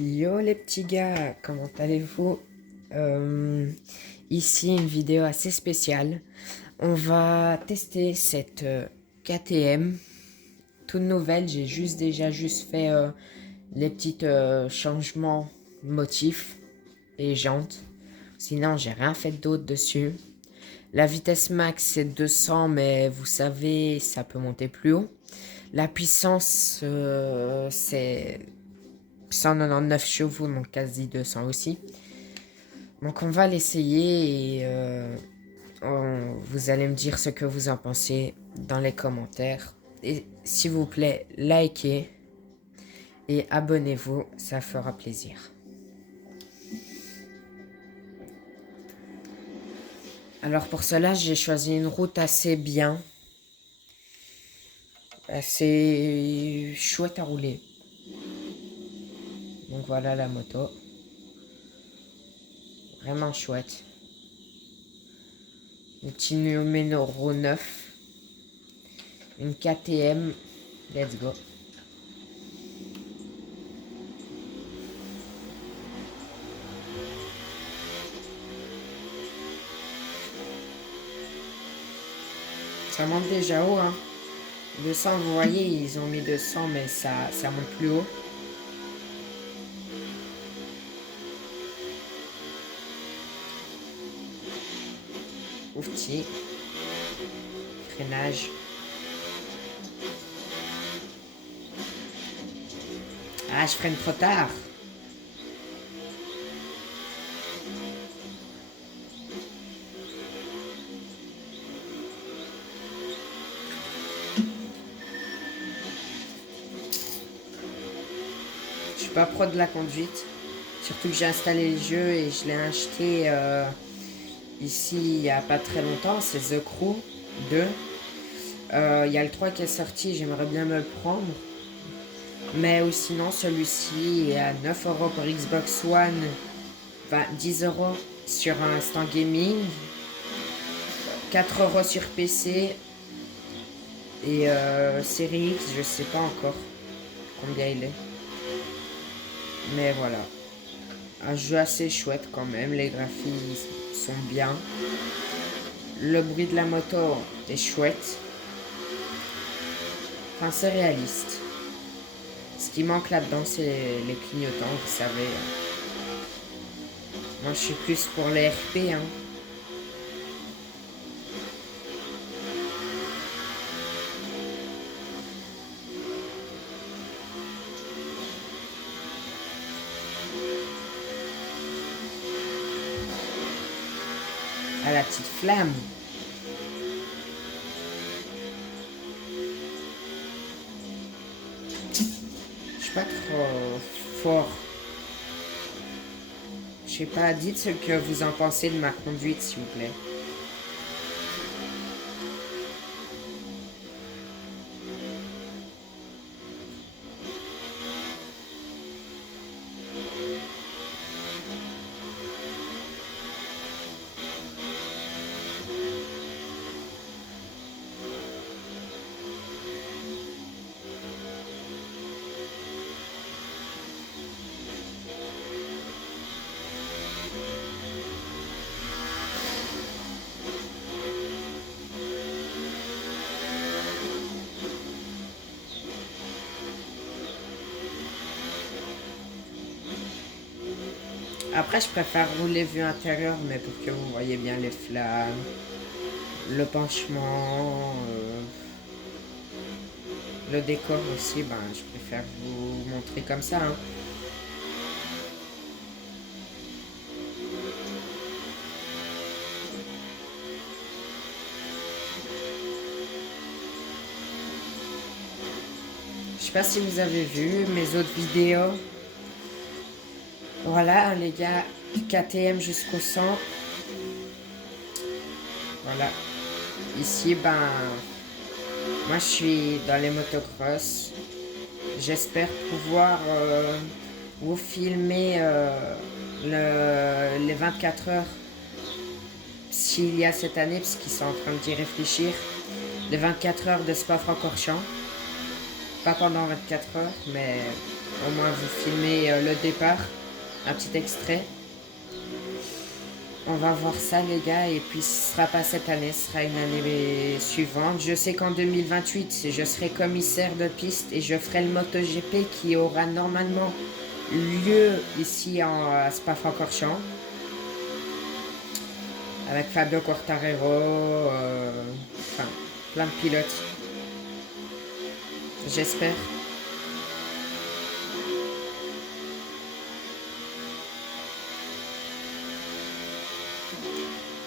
Yo les petits gars, comment allez-vous? Ici une vidéo assez spéciale. On va tester cette KTM toute nouvelle. J'ai juste fait les petits changements motifs et jantes. Sinon j'ai rien fait d'autre dessus. La vitesse max c'est 200, mais vous savez ça peut monter plus haut. La puissance c'est 199 chevaux, donc quasi 200 aussi. Donc on va l'essayer et vous allez me dire ce que vous en pensez dans les commentaires. Et s'il vous plaît, likez et abonnez-vous, ça fera plaisir. Alors pour cela, j'ai choisi une route assez bien, assez chouette à rouler. Donc voilà la moto. Vraiment chouette. Un petit numéro 9. Une KTM. Let's go. Ça monte déjà haut, hein. 200, vous voyez, ils ont mis 200, mais ça monte plus haut. Ouf, petit. Freinage. Ah, je freine trop tard. Je suis pas pro de la conduite. Surtout que j'ai installé le jeu et je l'ai acheté ici il y a pas très longtemps. C'est The Crew 2. Il y a le 3 qui est sorti, j'aimerais bien me le prendre. Mais ou sinon, celui-ci est à 9 € pour Xbox One, 10 € sur un stand gaming, 4 € sur PC et Série X, je sais pas encore combien il est. Mais voilà. Un jeu assez chouette quand même, les graphismes sont bien. Le bruit de la moto est chouette. Enfin, c'est réaliste. Ce qui manque là-dedans, c'est les clignotants, vous savez. Moi, je suis plus pour les RP, hein. À la petite flamme. Je suis pas trop fort. Je sais pas, dites ce que vous en pensez de ma conduite, s'il vous plaît. Après, je préfère rouler vue intérieure, mais pour que vous voyez bien les flammes, le penchement, le décor aussi, ben, je préfère vous montrer comme ça, hein. Je sais pas si vous avez vu mes autres vidéos. Voilà, les gars, KTM jusqu'au 100. Voilà. Ici, ben, moi je suis dans les motocross. J'espère pouvoir vous filmer les 24 heures s'il y a cette année, parce qu'ils sont en train d'y réfléchir. Les 24 heures de Spa-Francorchamps. Pas pendant 24 heures, mais Au moins vous filmez le départ, un petit extrait. On va voir ça les gars et puis ce sera pas cette année, ce sera une année suivante. Je sais qu'en 2028 je serai commissaire de piste et je ferai le MotoGP qui aura normalement lieu ici à Spa-Francorchamps avec Fabio Quartararo, enfin plein de pilotes. J'espère.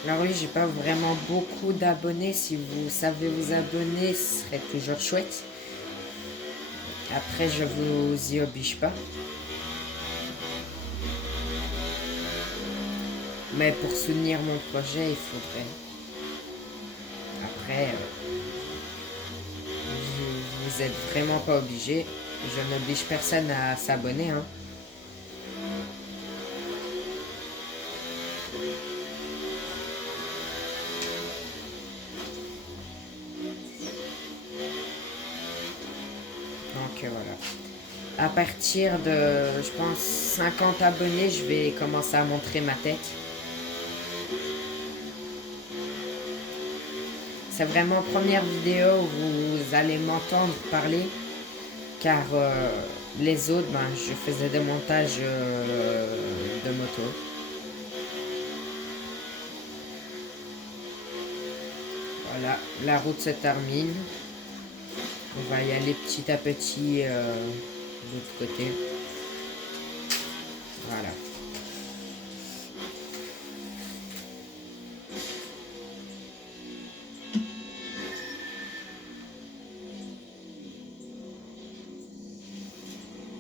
Alors oui, j'ai pas vraiment beaucoup d'abonnés. Si vous savez vous abonner, ce serait toujours chouette. Après, je vous y oblige pas. Mais pour soutenir mon projet, il faudrait. Après, vous êtes vraiment pas obligé. Je n'oblige personne à s'abonner, hein. Donc voilà. À partir de, je pense, 50 abonnés, je vais commencer à montrer ma tête. C'est vraiment première vidéo où vous allez m'entendre parler. Car les autres, ben, je faisais des montages de moto. Voilà, la route se termine. On va y aller petit à petit de l'autre côté. Voilà.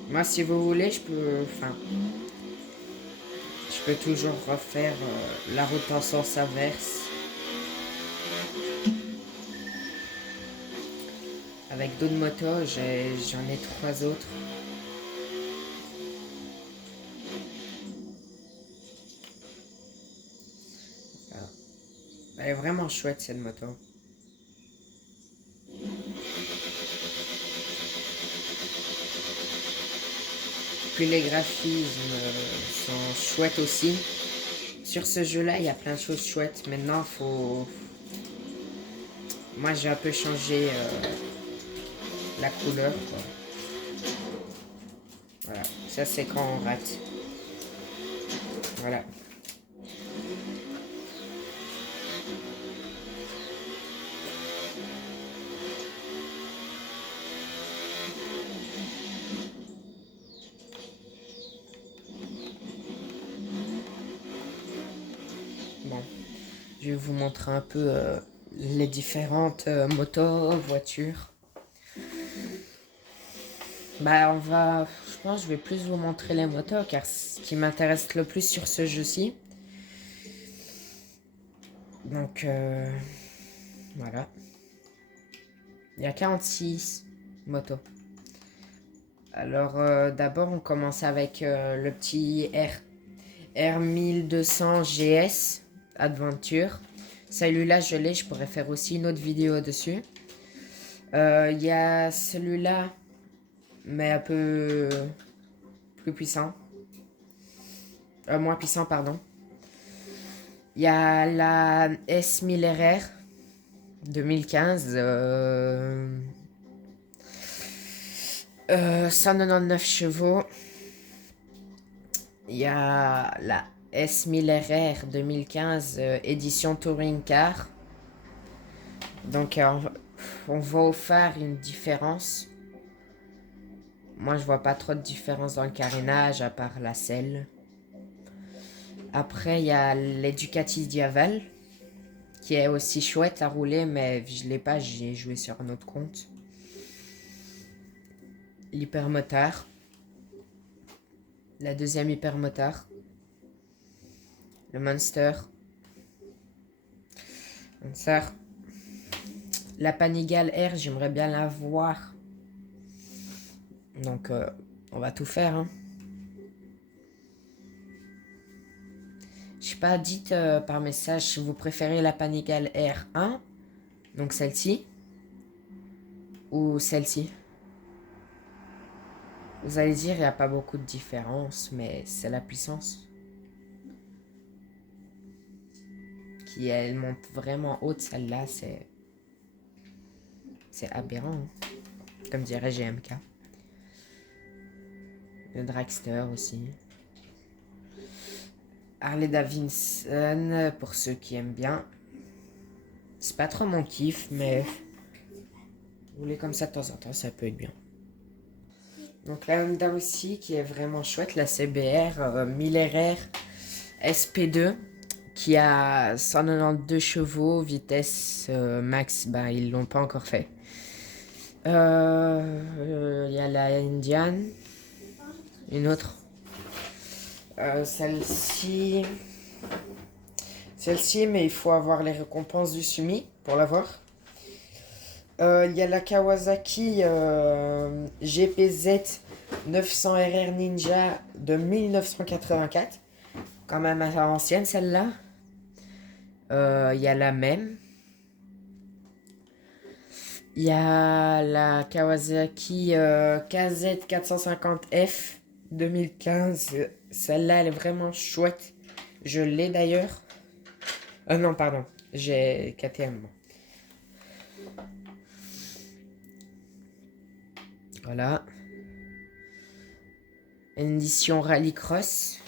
Moi, si vous voulez, je peux toujours refaire la route en sens inverse. Avec d'autres motos, j'en ai 3 autres. Voilà. Elle est vraiment chouette cette moto. Puis les graphismes sont chouettes aussi. Sur ce jeu-là, il y a plein de choses chouettes. Maintenant, faut. Moi, j'ai un peu changé la couleur, quoi. Voilà, ça c'est quand on rate. Voilà. Bon, je vais vous montrer un peu les différentes motos, voitures. Bah, je pense que je vais plus vous montrer les motos car c'est ce qui m'intéresse le plus sur ce jeu-ci. Donc, voilà. Il y a 46 motos. Alors, d'abord, on commence avec le petit R1200 GS Adventure. Celui-là, je l'ai, je pourrais faire aussi une autre vidéo dessus. Il y a celui-là, mais un peu plus puissant. Moins puissant, pardon. Il y a la S1000RR 2015. 199 chevaux. Il y a la S1000RR 2015 édition Touring Car. Donc on voit faire une différence. Moi je vois pas trop de différence dans le carénage à part la selle. Après il y a l'Educati Diaval qui est aussi chouette à rouler mais je l'ai pas, j'y ai joué sur un autre compte. L'hypermotard. La deuxième hypermotard. Le Monster. La Panigale R, j'aimerais bien la voir. Donc, on va tout faire. Hein. Je sais pas, dites par message si vous préférez la Panigale R1, donc celle-ci, ou celle-ci. Vous allez dire, il n'y a pas beaucoup de différence, mais c'est la puissance qui, elle monte vraiment haute, celle-là, c'est aberrant, hein, comme dirait GMK. Le Dragster aussi. Harley Davidson, pour ceux qui aiment bien. C'est pas trop mon kiff, mais rouler comme ça de temps en temps, ça peut être bien. Donc la Honda aussi, qui est vraiment chouette, la CBR 1000 RR SP2, qui a 192 chevaux, vitesse max, bah ils l'ont pas encore fait. Il y a la Indian, une autre. Celle-ci, mais il faut avoir les récompenses du SUMI pour l'avoir. Il y a la Kawasaki GPZ 900 RR Ninja de 1984. Quand même assez ancienne celle-là. Il y a la même. Il y a la Kawasaki KZ 450F 2015. Celle-là, elle est vraiment chouette. Je l'ai d'ailleurs. Non, pardon. J'ai KTM. Voilà. Édition Rallycross.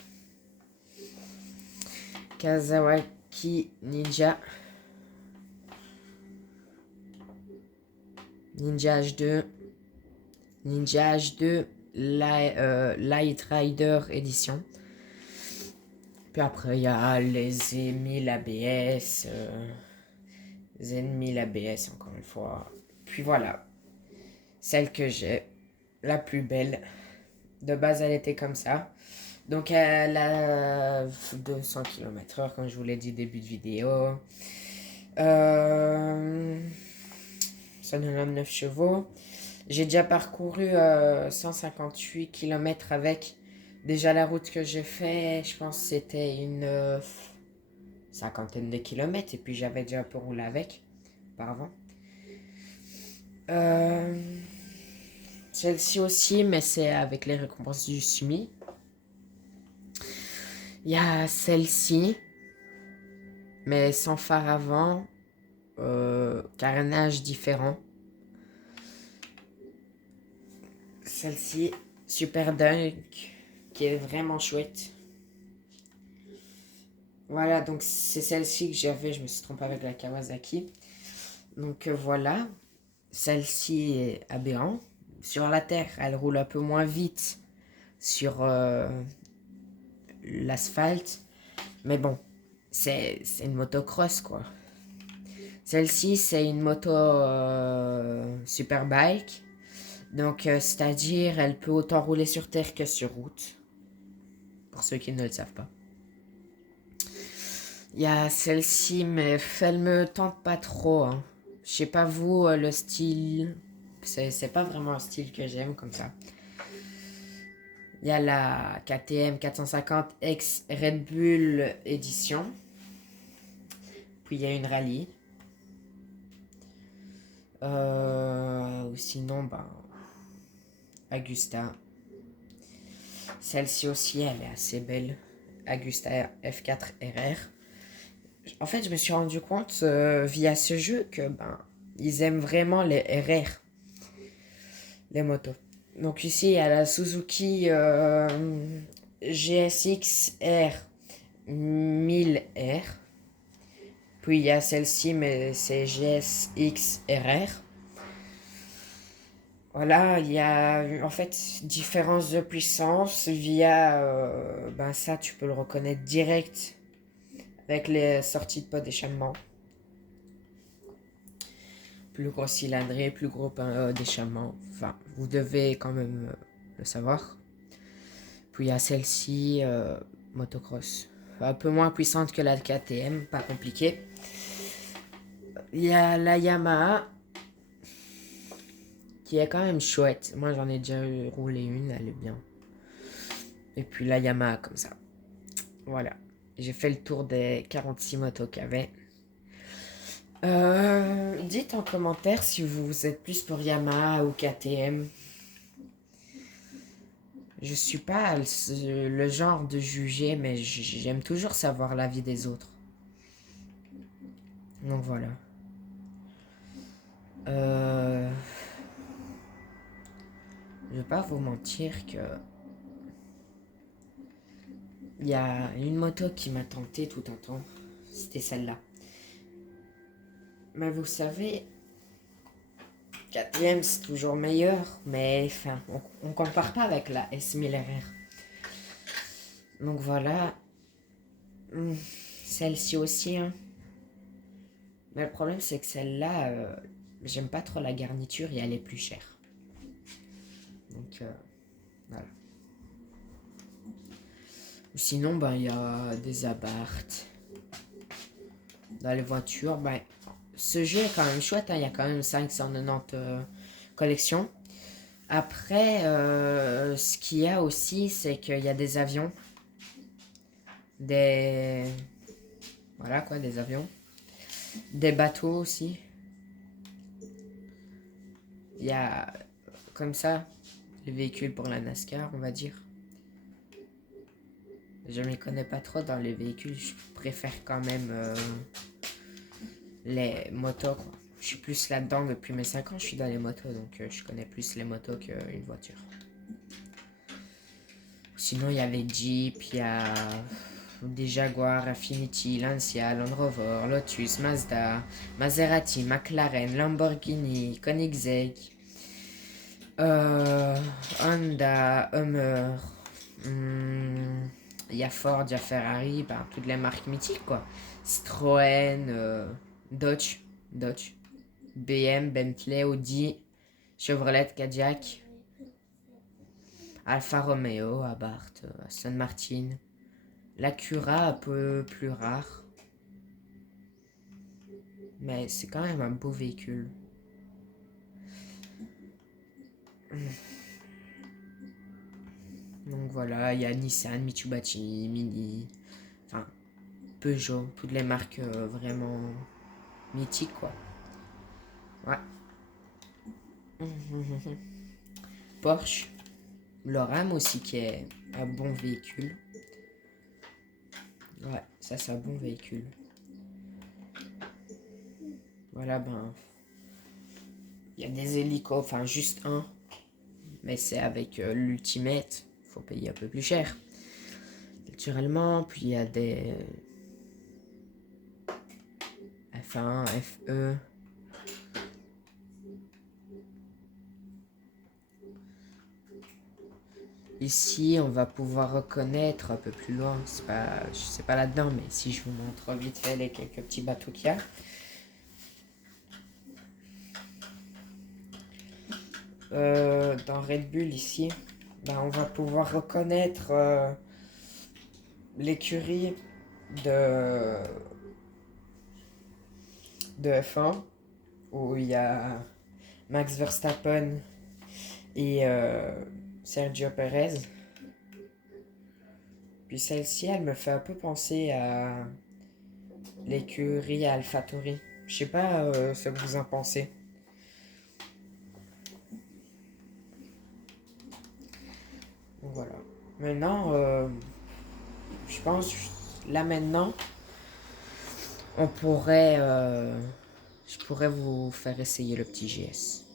Kawasaki Ninja. Ninja H2. Ninja H2 Light Rider Edition. Puis après, il y a les Z1000 ABS. Z1000 ABS, encore une fois. Puis voilà. Celle que j'ai. La plus belle. De base, elle était comme ça. Donc, elle a 200 km/h, comme je vous l'ai dit début de vidéo. Ça donne 9 chevaux. J'ai déjà parcouru 158 km avec. Déjà, la route que j'ai fait, je pense que c'était une cinquantaine de kilomètres. Et puis, j'avais déjà un peu roulé avec, auparavant. Celle-ci aussi, mais c'est avec les récompenses du SUMI. Il y a celle-ci, mais sans phare avant, carénage différent. Celle-ci, Super Dunk, qui est vraiment chouette. Voilà, donc c'est celle-ci que j'avais, je me suis trompé avec la Kawasaki. Donc voilà, celle-ci est aberrant. Sur la terre, elle roule un peu moins vite sur l'asphalte. Mais bon, c'est une motocross quoi. Celle-ci, c'est une moto superbike. Donc, c'est-à-dire, elle peut autant rouler sur terre que sur route. Pour ceux qui ne le savent pas. Il y a celle-ci, mais elle me tente pas trop. Hein. Je sais pas vous, le style. C'est pas vraiment un style que j'aime comme ça. Il y a la KTM 450 X Red Bull Edition. Puis il y a une rallye. Ou sinon, ben, Agusta. Celle-ci aussi, elle est assez belle. Agusta F4 RR. En fait, je me suis rendu compte via ce jeu que ben ils aiment vraiment les RR, les motos. Donc ici, il y a la Suzuki GSX R 1000R. Puis il y a celle-ci, mais c'est GSX RR. Voilà, il y a en fait différence de puissance via ben ça tu peux le reconnaître direct avec les sorties de pot d'échappement. Plus gros cylindré, plus gros d'échappement. Enfin, vous devez quand même le savoir. Puis il y a celle-ci, motocross. Un peu moins puissante que la KTM, pas compliqué. Il y a la Yamaha qui est quand même chouette. Moi j'en ai déjà roulé une, elle est bien. Et puis la Yamaha comme ça. Voilà. J'ai fait le tour des 46 motos qu'il y avait. Dites en commentaire si vous êtes plus pour Yamaha ou KTM. je suis pas le genre de juger, mais j'aime toujours savoir l'avis des autres. Donc voilà. Euh, je vais pas vous mentir que il y a une moto qui m'a tenté tout un temps. C'était celle-là. Mais vous savez, KTM c'est toujours meilleur, mais enfin, on compare pas avec la S1000RR. Donc voilà. Celle-ci aussi, hein. Mais le problème, c'est que celle-là, j'aime pas trop la garniture et elle est plus chère. Donc, voilà. Sinon, ben, il y a des abarth. Dans les voitures, ben, ce jeu est quand même chouette, hein. Il y a quand même 590 collections. Après, ce qu'il y a aussi, c'est qu'il y a des avions. Des... Voilà quoi, des avions. Des bateaux aussi. Il y a, comme ça, les véhicules pour la NASCAR, on va dire. Je ne m'y connais pas trop dans les véhicules. Je préfère quand même les motos, quoi. Je suis plus là-dedans depuis mes 5 ans. Je suis dans les motos, donc je connais plus les motos qu'une voiture. Sinon, il y a les Jeep, il y a des Jaguar, Affinity, Lancia, Land Rover, Lotus, Mazda, Maserati, McLaren, Lamborghini, Koenigsegg, Honda, Hummer. Il y a Ford, il y a Ferrari, ben, toutes les marques mythiques quoi. Citroën, Dodge, BM, Bentley, Audi, Chevrolet, Cadillac, Alfa Romeo, Abarth, Aston Martin, l'Acura un peu plus rare, mais c'est quand même un beau véhicule. Donc voilà, il y a Nissan, Mitsubishi, Mini, enfin Peugeot, toutes les marques vraiment mythiques quoi. Ouais. Porsche, le Ram aussi qui est un bon véhicule. Ouais, ça c'est un bon véhicule. Voilà, ben, il y a des hélicos, enfin juste un, mais c'est avec l'Ultimate, faut payer un peu plus cher. Naturellement, puis il y a des F1, FE. Ici, on va pouvoir reconnaître un peu plus loin, je sais pas là-dedans, mais si je vous montre vite fait les quelques petits bateaux qu'il y a. Dans Red Bull ici, ben, on va pouvoir reconnaître l'écurie de, de F1 où il y a Max Verstappen et Sergio Perez. Puis celle-ci, elle me fait un peu penser à l'écurie AlphaTauri. Je sais pas ce que vous en pensez. Voilà. Maintenant, je pense, là maintenant, on pourrait, je pourrais vous faire essayer le petit GS.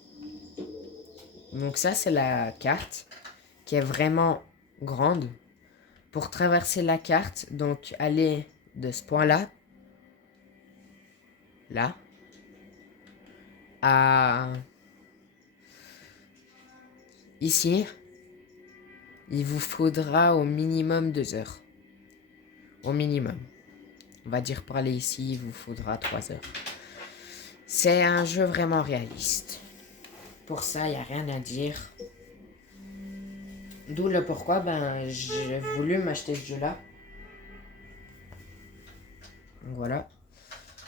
Donc ça, c'est la carte qui est vraiment grande. Pour traverser la carte, donc aller de ce point-là, là, à ici, il vous faudra au minimum 2 heures. Au minimum. On va dire pour aller ici, il vous faudra 3 heures. C'est un jeu vraiment réaliste. Pour ça, il n'y a rien à dire. D'où le pourquoi, ben, j'ai voulu m'acheter ce jeu-là. Donc voilà.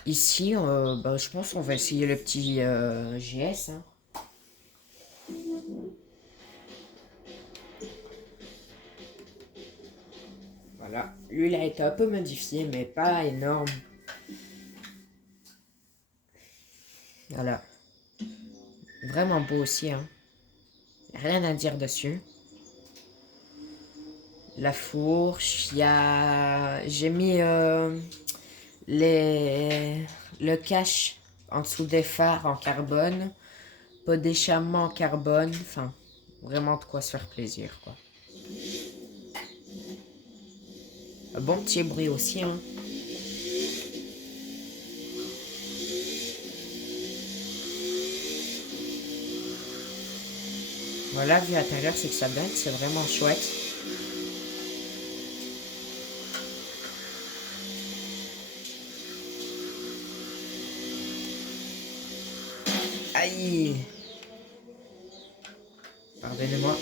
Ici, ben, je pense qu'on va essayer le petit GS. Hein. Voilà. Lui, il a été un peu modifié, mais pas énorme. Voilà. Vraiment beau aussi. Hein. Rien à dire dessus. la fourche. J'ai mis le cache en dessous des phares en carbone, pot d'échappement en carbone, enfin, vraiment de quoi se faire plaisir, quoi. Un bon petit bruit aussi, hein. Voilà, vu à l'intérieur, c'est que ça donne, c'est vraiment chouette. Aïe! Pardonnez-moi.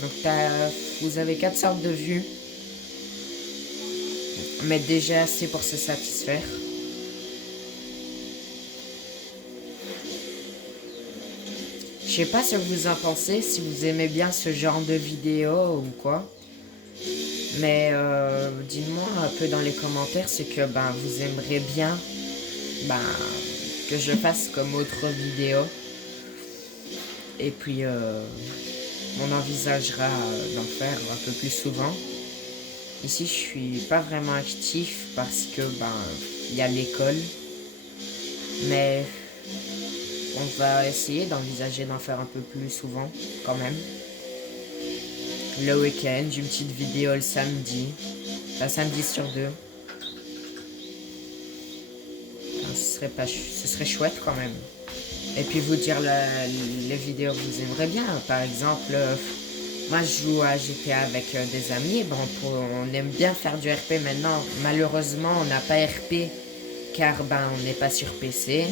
Donc vous avez 4 sortes de vues, mais déjà assez pour se satisfaire. Je sais pas ce que vous en pensez, si vous aimez bien ce genre de vidéo ou quoi. Mais dites-moi un peu dans les commentaires ce que vous aimeriez bien ben, que je fasse comme autre vidéo. Et puis on envisagera d'en faire un peu plus souvent. Ici je suis pas vraiment actif parce que il y a l'école. Mais on va essayer d'envisager d'en faire un peu plus souvent quand même. Le week-end, une petite vidéo le samedi. Un samedi sur 2. Ce serait chouette quand même. Et puis vous dire les vidéos que vous aimeriez bien. Par exemple, moi je joue à GTA avec des amis. On aime bien faire du RP maintenant. Malheureusement, on n'a pas RP car on n'est pas sur PC.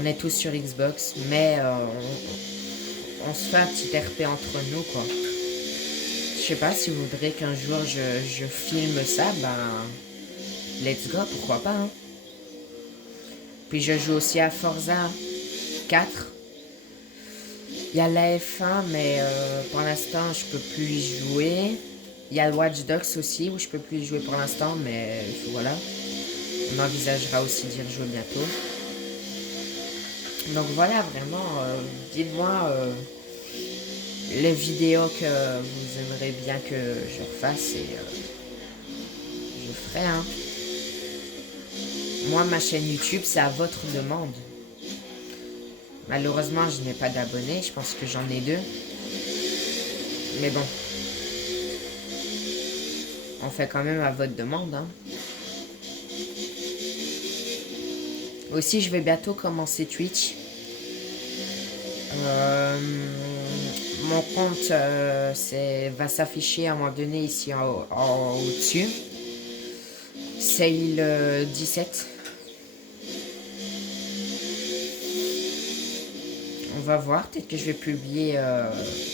On est tous sur Xbox, mais on se fait un petit RP entre nous, quoi. Je sais pas si vous voudrez qu'un jour je filme ça, let's go, pourquoi pas, hein. Puis je joue aussi à Forza 4. Il y a la F1, mais pour l'instant je peux plus y jouer. Il y a Watch Dogs aussi, où je peux plus y jouer pour l'instant, mais voilà. On envisagera aussi d'y rejouer bientôt. Donc voilà, vraiment, dites-moi les vidéos que vous aimeriez bien que je refasse et je ferai, hein. Moi, ma chaîne YouTube, c'est à votre demande. Malheureusement, je n'ai pas d'abonnés, je pense que j'en ai 2. Mais bon, on fait quand même à votre demande, hein. Aussi, je vais bientôt commencer Twitch. Mon compte va s'afficher à un moment donné ici au-dessus. C'est le 17. On va voir, peut-être que je vais publier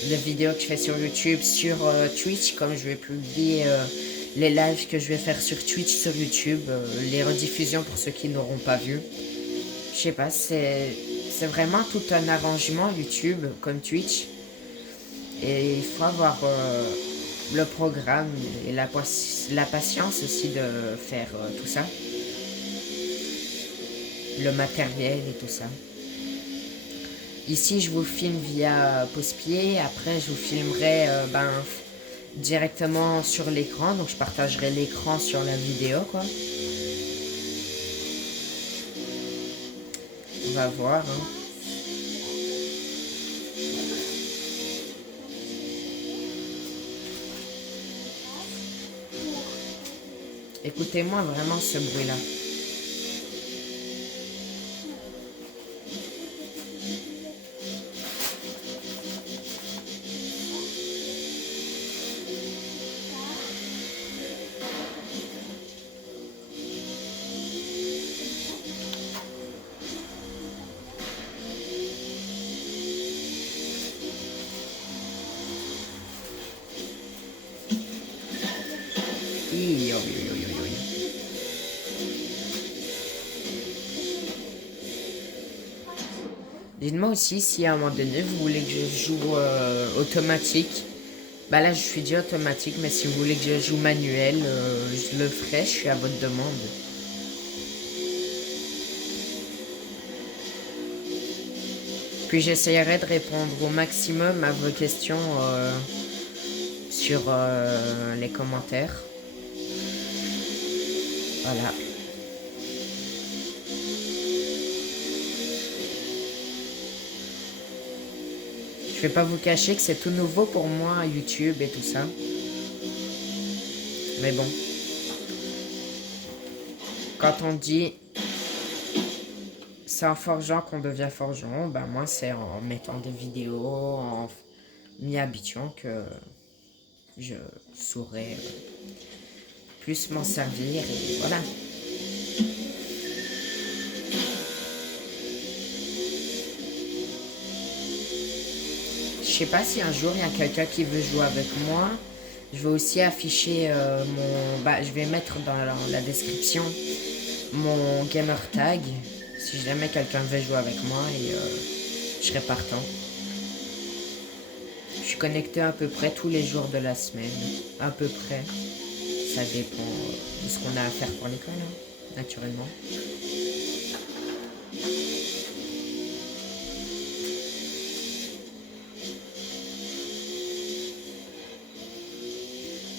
les vidéos que je fais sur YouTube sur Twitch, comme je vais publier les lives que je vais faire sur Twitch, sur YouTube, les rediffusions pour ceux qui n'auront pas vu. Je sais pas, c'est vraiment tout un arrangement YouTube comme Twitch. Et il faut avoir le programme et la patience aussi de faire tout ça. Le matériel et tout ça. Ici, je vous filme via pose-pied. Après, je vous filmerai directement sur l'écran. Donc, je partagerai l'écran sur la vidéo, quoi. On va voir, hein. Écoutez-moi vraiment ce bruit-là. Dites-moi aussi si à un moment donné vous voulez que je joue automatique. Là je suis déjà automatique, mais si vous voulez que je joue manuel, je le ferai, je suis à votre demande. Puis j'essaierai de répondre au maximum à vos questions sur les commentaires. Voilà. Je vais pas vous cacher que c'est tout nouveau pour moi, YouTube et tout ça. Mais bon. Quand on dit c'est en forgeant qu'on devient forgeron, ben moi c'est en mettant des vidéos, en m'y habituant que je saurais plus m'en servir et voilà. Je sais pas si un jour il y a quelqu'un qui veut jouer avec moi. Je vais aussi afficher je vais mettre dans la description mon gamer tag. Si jamais quelqu'un veut jouer avec moi et je serai partant. Je suis connecté à peu près tous les jours de la semaine. À peu près. Ça dépend de ce qu'on a à faire pour l'école, hein, naturellement.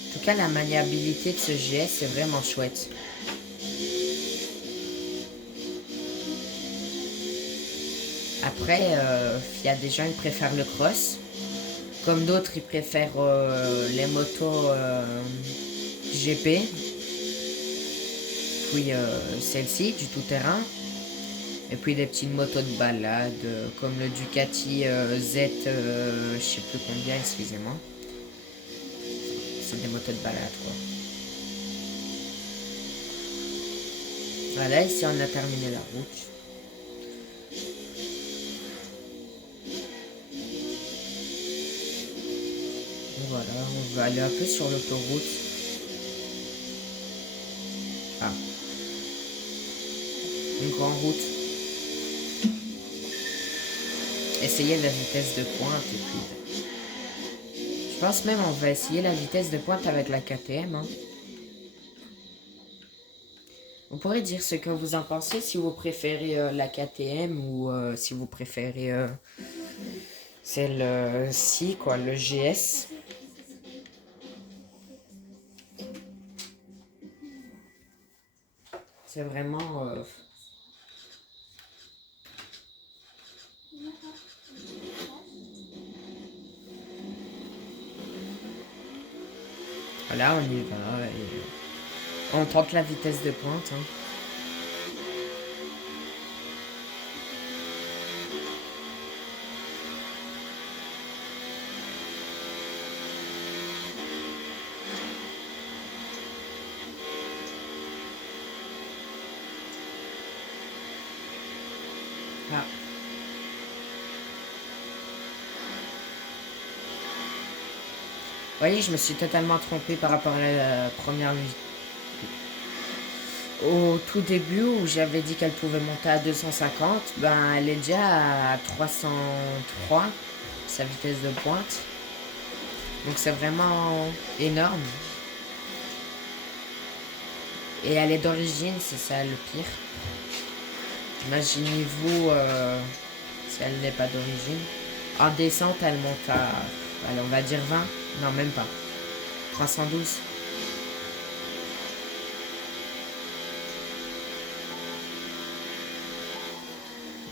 En tout cas, la maniabilité de ce GS est vraiment chouette. Après, il y a des gens qui préfèrent le cross. Comme d'autres, ils préfèrent les motos GP. Puis celle-ci, du tout-terrain. Et puis des petites motos de balade, comme le Ducati Z, je sais plus combien, excusez-moi. C'est des motos de balade, quoi. Voilà, ici on a terminé la route. Voilà, on va aller un peu sur l'autoroute. Ah. Une grande route. Essayez la vitesse de pointe et puis... Je pense même on va essayer la vitesse de pointe avec la KTM. Hein. Vous pourrez dire ce que vous en pensez, si vous préférez la KTM ou si vous préférez celle-ci, quoi, le GS. C'est vraiment... Voilà, on y va. Et on tente la vitesse de pointe. Hein. Ah. Vous voyez, je me suis totalement trompée par rapport à la première nuit. Au tout début, où j'avais dit qu'elle pouvait monter à 250, ben elle est déjà à 303, sa vitesse de pointe. Donc c'est vraiment énorme. Et elle est d'origine, c'est ça le pire. Imaginez-vous si elle n'est pas d'origine. En descente, elle monte à, allez, on va dire 20. Non, même pas. 312.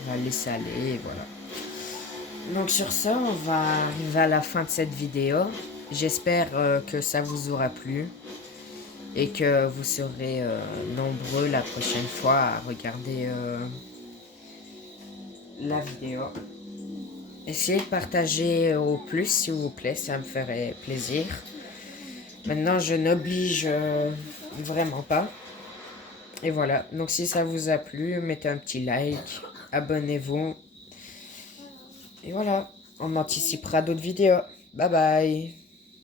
On va laisser aller et voilà. Donc sur ça, on va arriver à la fin de cette vidéo. J'espère que ça vous aura plu. Et que vous serez nombreux la prochaine fois à regarder la vidéo. Essayez de partager au plus, s'il vous plaît, ça me ferait plaisir. Maintenant, je n'oblige vraiment pas. Et voilà, donc si ça vous a plu, mettez un petit like, abonnez-vous. Et voilà, on anticipera d'autres vidéos. Bye bye.